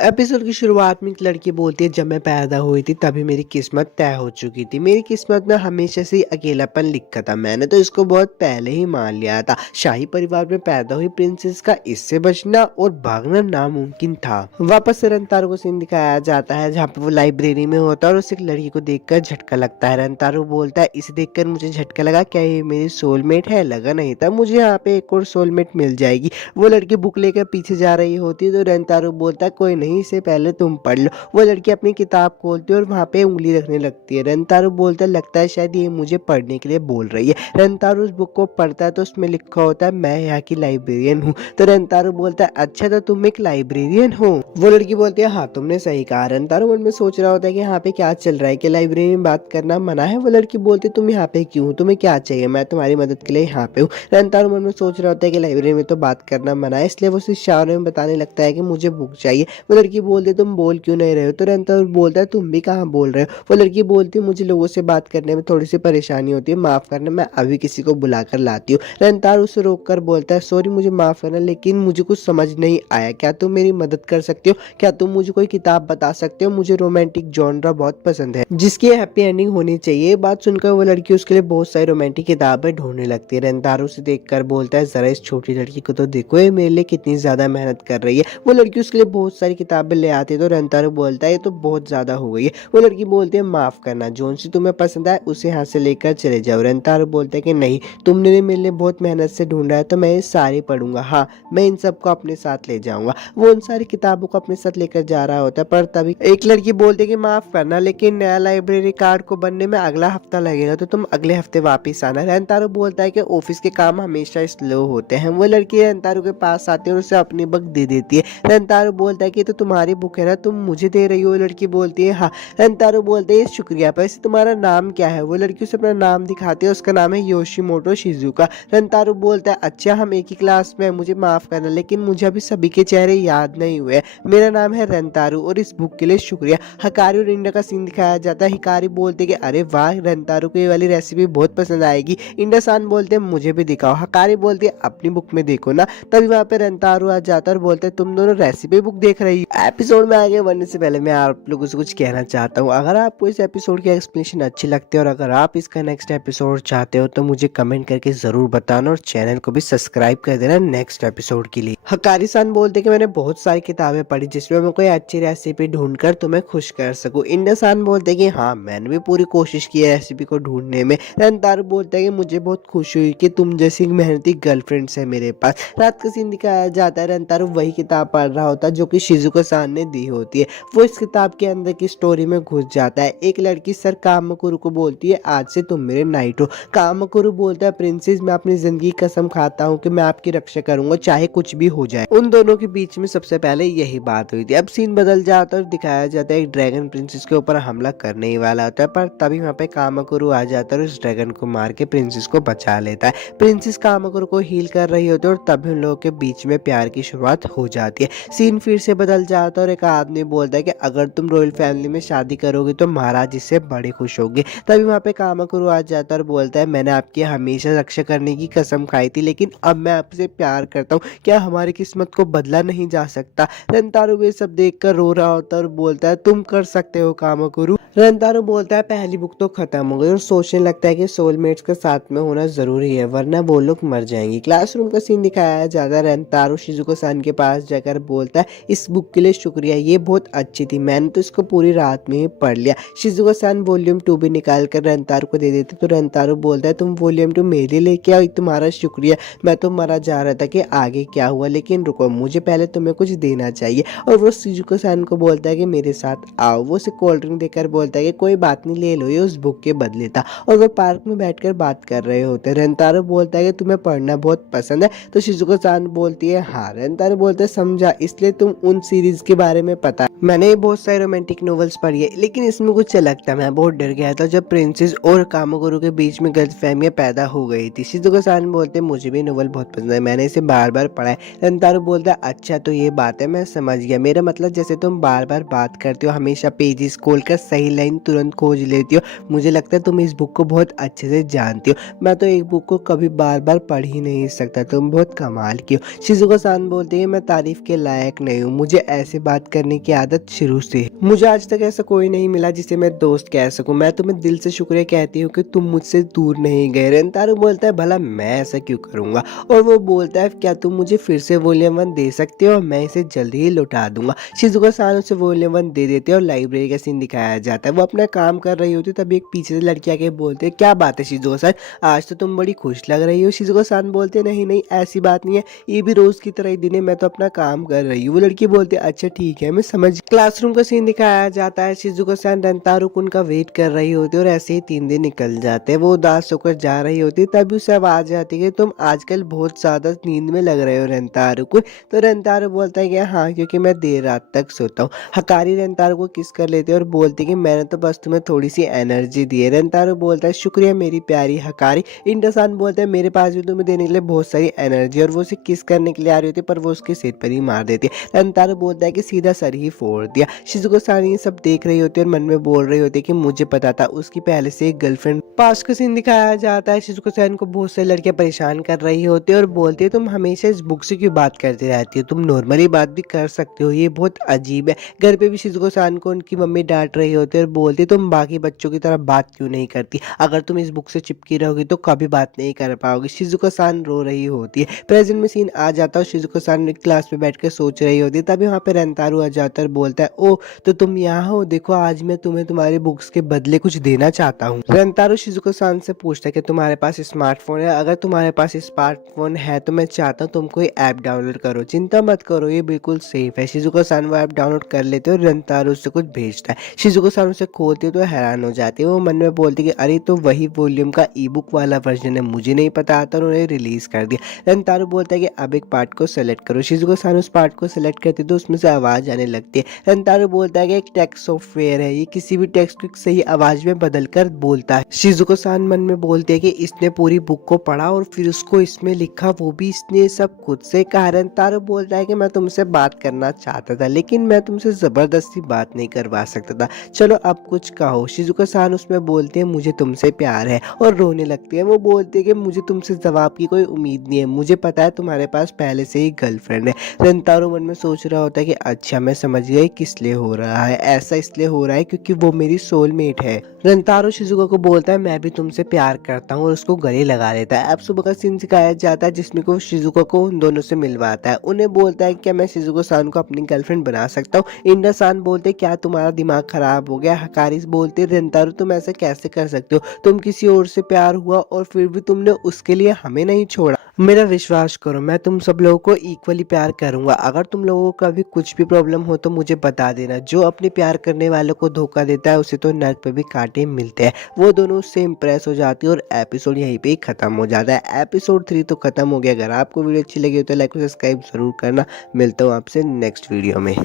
Episode की शुरुआत में एक लड़की बोलती है, जब मैं पैदा हुई थी तभी मेरी किस्मत तय हो चुकी थी। मेरी किस्मत में हमेशा से ही अकेलापन लिखा था। मैंने तो इसको बहुत पहले ही मान लिया था। शाही परिवार में पैदा हुई प्रिंसेस का इससे बचना और भागना नामुमकिन था। वापस से रंतारो को सीन दिखाया जाता है जहाँ पे वो लाइब्रेरी में होता है और उसे एक लड़की को देखकर झटका लगता है। रंतारो बोलता है, इसे देखकर मुझे झटका लगा, क्या ये मेरी सोलमेट है? लगा नहीं था मुझे यहाँ पे एक और सोलमेट मिल जाएगी। वो लड़की बुक लेकर पीछे जा रही होती है तो रंतारो बोलता है, कोई नहीं, इससे पहले तुम पढ़ लो। वो लड़की अपनी किताब खोलती है और वहाँ पे उंगली रखने लगती है। रंतारो बोलता है, लगता है शायद ये मुझे पढ़ने के लिए बोल रही है। रंतारो उस बुक को पढ़ता है तो उसमें लिखा होता है, मैं यहाँ की लाइब्रेरियन हूँ। तो रंतारो बोलता है, अच्छा तो तुम एक लाइब्रेरियन हो? वो लड़की बोलती है, हाँ तुमने सही कहा। रंतारो मन में सोच रहा होता है कि यहाँ पे क्या चल रहा है, कि लाइब्रेरी में बात करना मना है। वो लड़की बोलती है, तुम यहाँ पे क्यों, तुम्हें क्या चाहिए? मैं तुम्हारी मदद के लिए यहाँ पे हूँ। रंतारो मन में सोच रहा होता है कि लाइब्रेरी में तो बात करना मना है, इसलिए वो उसे इशारे में बताने लगता है कि मुझे बुक चाहिए। वो लड़की बोलती है, तुम बोल क्यों नहीं रहे हो? तो रंतारो बोलता है, तुम भी कहाँ बोल रहे हो? वो लड़की बोलती है, मुझे लोगों से बात करने में थोड़ी सी परेशानी होती है, माफ करना, मैं अभी किसी को बुलाकर लाती हूँ। रंतारो उसे रोक कर बोलता है, सॉरी मुझे माफ करना, लेकिन मुझे कुछ समझ नहीं आया, क्या तुम मेरी मदद कर सकते हो? क्या तुम मुझे कोई किताब बता सकते हो? मुझे रोमांटिक जॉनरा बहुत पसंद है जिसकी हैप्पी एंडिंग होनी चाहिए। ये बात सुनकर वो लड़की उसके लिए बहुत सारी रोमांटिक किताबें ढूंढने लगती है। रंतारो उसे देखकर बोलता है, जरा इस छोटी लड़की को तो देखो, ये मेरे लिए कितनी ज्यादा मेहनत कर रही है। वो लड़की उसके लिए बहुत सारी किताबें ले आती है तो रंतारो बोलता है, ये तो बहुत ज्यादा हो गई है। वो लड़की बोलती है, माफ करना, जोन सी तुम्हें पसंद आए उसे यहाँ से लेकर चले जाओ। रंतारो बोलता है कि नहीं, तुमने मेरे लिए बहुत मेहनत से ढूंढा है तो मैं ये सारी पढ़ूंगा, हाँ मैं इन सबको अपने साथ ले जाऊंगा। वो उन सारी किताबों को अपने साथ लेकर जा रहा होता है, पर तभी एक लड़की बोलती है कि माफ करना, लेकिन नया लाइब्रेरी कार्ड को बनने में अगला हफ्ता लगेगा, तो तुम अगले हफ्ते वापिस आना। रंतारो बोलता है कि ऑफिस के काम हमेशा स्लो होते हैं। वो लड़की रंतारो के पास आती है और उसे अपनी बुक दे देती है। रंतारो बोलता है कि तो तुम्हारी बुक है ना, तुम मुझे दे रही हो? वो लड़की बोलती है, हाँ। रंतारो बोलते है, शुक्रिया, पर वैसे तुम्हारा नाम क्या है? वो लड़की उसे अपना नाम दिखाती है, उसका नाम है योशिमोटो शिजुका। रंतारो बोलता है, अच्छा हम एक ही क्लास में हैं, मुझे माफ करना, लेकिन मुझे अभी सभी के चेहरे याद नहीं हुए। मेरा नाम है रंतारो और इस बुक के लिए शुक्रिया। हिकारी और इंडा का सीन दिखाया जाता है। हिकारी बोलते कि अरे वाह, रंतारो को ये वाली रेसिपी बहुत पसंद आएगी। इंडा सान बोलते मुझे भी दिखाओ। हिकारी बोलती है, अपनी बुक में देखो ना। तभी वहाँ पे रंतारो आ जाता है और बोलते तुम दोनों रेसिपी बुक देख रही हो। एपिसोड में आगे बढ़ने से पहले मैं आप लोगों से कुछ कहना चाहता हूँ। अगर आपको इस एपिसोड की एक्सप्लेनेशन अच्छी लगती है और अगर आप इसका नेक्स्ट एपिसोड चाहते हो तो मुझे कमेंट करके जरूर बताना और चैनल को भी सब्सक्राइब कर देना नेक्स्ट एपिसोड के लिए। हकारी सान बोलते कि मैंने बहुत सारी किताबें पढ़ी जिसमें मैं कोई अच्छी रेसिपी ढूंढकर तुम्हें खुश कर सकूं। इंडा सान बोलते कि हाँ मैंने भी पूरी कोशिश की है रेसिपी को ढूंढने में। रंतारो बोलता है कि मुझे बहुत खुशी हुई कि तुम जैसी मेहनती गर्लफ्रेंड है मेरे पास। रात का सीन दिखाया जाता है। रंतारो वही किताब पढ़ रहा होता है जो कि शिजुको सान ने दी होती है। वो इस किताब के अंदर की स्टोरी में घुस जाता है। एक लड़की सर कामकुरु को बोलती है, आज से तुम मेरे नाइट हो। कामकुरु बोलता है, प्रिंसेस मैं अपनी जिंदगी कसम खाता हूँ कि मैं आपकी रक्षा करूंगा चाहे कुछ भी हो जाए। उन दोनों के बीच में सबसे पहले यही बात हुई थी। अब सीन बदल जाता है और दिखाया जाता है एक ड्रैगन प्रिंसेस के ऊपर हमला करने ही वाला होता है, पर तभी वहाँ पे कामकुरु आ जाता है और उस ड्रैगन को मार के प्रिंसेस को बचा लेता है। प्रिंसेस कामकुरु को हील कर रही होती है और तभी उन लोगों के बीच में प्यार की शुरुआत हो जाती है। सीन फिर से बदल जाता है और एक आदमी बोलता है कि अगर तुम रॉयल फैमिली में शादी करोगे तो महाराज इससे बड़े खुश होंगे। तभी वहाँ पे कामकुरु आ जाता है और बोलता है, मैंने आपकी हमेशा रक्षा करने की कसम खाई थी, लेकिन अब मैं आपसे प्यार करता हूँ, क्या हमारी किस्मत को बदला नहीं जा सकता? रंतारो ये सब देखकर रो रहा होता है और बोलता है, तुम कर सकते हो कामकुरु। रंतारो बोलता है, पहली बुक तो खत्म हो गई और सोचने लगता है कि सोलमेट्स के साथ में होना जरूरी है वरना वो लोग मर जाएंगे। क्लासरूम का सीन दिखाया जाता है। रंतारो शिजुको सान के पास जाकर बोलता है, इस बुक के लिए शुक्रिया, ये बहुत अच्छी थी, मैंने तो इसको पूरी रात में ही पढ़ लिया। शिजुको सान वॉल्यूम 2 भी निकाल कर रंतारो को दे देते तो रंतारो बोलता है, तुम वॉल्यूम 2 मेरे लिए लेके आओ, तुम्हारा शुक्रिया, मैं तो मरा जा रहा था कि आगे क्या हुआ, लेकिन रुको मुझे पहले तुम्हें कुछ देना चाहिए। और वो शिजुको सान को बोलता है कि मेरे साथ आओ। वो उसे कोल्ड ड्रिंक देकर बोलता है कि कोई बात नहीं, ले लो, ये उस बुक के बदले था। और वो पार्क में बैठकर बात कर रहे होते हैं। रंतारो बोलता है कि तुम्हें पढ़ना बहुत पसंद है? तो शिजुको सान बोलती है, हाँ। रंतारो बोलता है, समझा, इसलिए तुम उन सीरीज के बारे में पता। मैंने बहुत सारी रोमांटिक नॉवेल्स पढ़ी है लेकिन इसमें कुछ अलग था। मैं बहुत डर गया था जब प्रिंसेस और कामकुरु के बीच में गलतफहमियां पैदा हो गई थी। शिजुको सान बोलते हैं, मुझे भी नॉवेल बहुत पसंद है, मैंने इसे बार बार पढ़ा है। रंतारो बोलता है, अच्छा तो ये बात है, मैं समझ गया, मेरा मतलब जैसे तुम बार बार बात करते हो, हमेशा पेजेस खोलकर सही लाइन तुरंत खोज लेती हो, मुझे लगता है तुम इस बुक को बहुत अच्छे से जानती हो। मैं तो एक बुक को कभी बार बार पढ़ ही नहीं सकता, तुम बहुत कमाल की हो। शिजुको सान बोलते हैं, मैं तारीफ के लायक नहीं हूँ, मुझे ऐसे बात करने की आदत शुरू से है। मुझे आज तक ऐसा कोई नहीं मिला जिसे मैं दोस्त कह सकूं। मैं तुम्हें दिल से शुक्रिया कहती हूँ कि तुम मुझसे दूर नहीं गए। रेंतारो बोलता है भला मैं ऐसा क्यों करूंगा, और वो बोलता है क्या तुम मुझे फिर से वॉल्यूम 1 दे सकते हो, मैं इसे जल्दी ही लौटा दूंगा। शिजुका सान उसे वॉल्यूम 1 दे देते हैं और लाइब्रेरी का सीन दिखाया जाता है। वो अपना काम कर रही होती है, तभी एक पीछे से लड़की आके बोलते हैं क्या बात है शिजुका सान, आज तो तुम बड़ी खुश लग रही हो। शिजुका सान बोलते नहीं नहीं ऐसी बात नहीं है, ये भी रोज की तरह ही दिन है, मैं तो अपना काम कर रही हूँ। वो लड़की बोलती है अच्छा ठीक है मैं समझ। क्लासरूम का सीन दिखाया जाता है। शिजुका सान रेंतारो कुन का वेट कर रही होती है और ऐसे ही 3 दिन निकल जाते हैं। वो उदास होकर जा रही होती है, तभी उसे आवाज आती है कि तुम आजकल बहुत ज्यादा नींद में लग रहे हो रेंतारो कुन। तो रेंतारो बोलता है कि हाँ क्योंकि मैं देर रात तक सोता हूँ। हकारी रेंतारो को किस कर लेती है और बोलती है कि मैंने तो बस तुम्हें थोड़ी सी एनर्जी दी है। रेंतारो बोलता है शुक्रिया मेरी प्यारी हकारी। इंडसान बोलता है मेरे पास भी तुम्हें देने के लिए बहुत सारी एनर्जी, और वो उसे किस करने के लिए आ रही होती है पर वो उसके सिर पर ही मार देती है। रेंतारो बोलता है कि सीधा सर ही फोड़ दिया। शिजुको सान ये सब देख रही होती है और मन में बोल रही होती है कि मुझे पता था उसकी पहले से एक गर्लफ्रेंड। पास का सीन दिखाया जाता है। शिजुको सान को बहुत सारी लड़कियां परेशान कर रही होती है और बोलती है तुम हमेशा इस बुक से क्यों बात करती रहती हो, तुम नॉर्मली बात भी कर सकते हो, ये बहुत अजीब है। घर पे भी शिजुको सान को उनकी मम्मी डांट रही होती है और बोलती है तुम बाकी बच्चों की तरह बात क्यों नहीं करती, अगर तुम इस बुक से चिपकी रहोगी तो कभी बात नहीं कर पाओगी। शिजुको सान रो रही होती है। प्रेजेंट में सीन आ जाता है और शिजुको सान क्लास में बैठ कर सोच रही होती है, तभी वहाँ पे रेंतारो आ जाता है और बोलता है ओ तो तुम यहाँ हो, देखो आज मैं तुम्हें तुम्हारी बुक्स के बदले कुछ देना चाहता हूँ। रेंतारो शिजुको सान से पूछता है कि तुम्हारे पास स्मार्टफोन है, अगर तुम्हारे पास स्मार्टफोन है तो मैं चाहता हूँ तुम कोई ऐप डाउनलोड करो, चिंता मत करो ये बिल्कुल सेफ है। शिजुको सान वो ऐप डाउनलोड कर लेते हो और रेंतारो उससे कुछ भेजता है। शिजुको सान उसे खोलती है तो हैरान हो जाती है। वो मन में बोलती है कि अरे तो वही वॉल्यूम का ई बुक वाला वर्जन है, मुझे नहीं पता था, उन्होंने रिलीज कर दिया। रेंतारो बोलता है कि अब एक पार्ट को सेलेक्ट करो। शिजुको सान उस पार्ट को सेलेक्ट करती है तो उसमें से आवाज आने लगती है। रेंतारो बोलता है कि एक टेक्स्ट सॉफ्टवेयर है, ये किसी भी टेक्स्ट को सही आवाज में बदल कर बोलता है। शिजुको सान मन में बोलती है कि इसने पूरी बुक को पढ़ा और फिर उसको इसमें लिखा, वो भी इसने सब खुद से कहा। रेंतारो बोलता है कि मैं तुमसे बात करना चाहता था लेकिन मैं तुमसे जबरदस्ती बात नहीं करवा सकता था, चलो अब कुछ कहो। शिजुको सान उसमें बोलते हैं मुझे तुमसे प्यार है और रोने लगती है। वो बोलते हैं कि मुझे तुमसे जवाब की कोई उम्मीद नहीं है, मुझे पता है तुम्हारे पास पहले से ही गर्लफ्रेंड है। रेंतारो मन में सोच रहा होता है कि अच्छा मैं समझ गई किस लिए हो रहा है, ऐसा इसलिए हो रहा है क्योंकि वो मेरी सोलमेट है। रेंतारो शिजुको को बोलता है मैं भी तुमसे प्यार करता हूँ और उसको गले लगा लेता है। अब सुबह का सीन दिखाया जाता है जिसमें को शिजुको को उन दोनों से मिलवाता है। उन्हें बोलता है क्या मैं शिजुको सान को अपनी गर्लफ्रेंड बना सकता हूँ। इंडा सान बोलते क्या तुम्हारा दिमाग खराब हो गया। हकारिस बोलते रेंतारो तुम ऐसा कैसे कर सकते हो, तुम किसी और से प्यार हुआ और फिर भी तुमने उसके लिए हमें नहीं छोड़ा। मेरा विश्वास करो मैं तुम सब लोगों को इक्वली प्यार करूंगा, अगर तुम लोगों का भी कुछ भी प्रॉब्लम हो तो मुझे बता देना। जो अपने प्यार करने वालों को धोखा देता है उसे तो नर्क पे भी कांटे मिलते हैं। वो दोनों उससे इंप्रेस हो जाती है और एपिसोड यहीं पे ही खत्म हो जाता है। एपिसोड 3 तो खत्म हो गया। अगर आपको वीडियो अच्छी लगी हो तो लाइक और सब्सक्राइब जरूर करना। मिलता हूँ आपसे नेक्स्ट वीडियो में।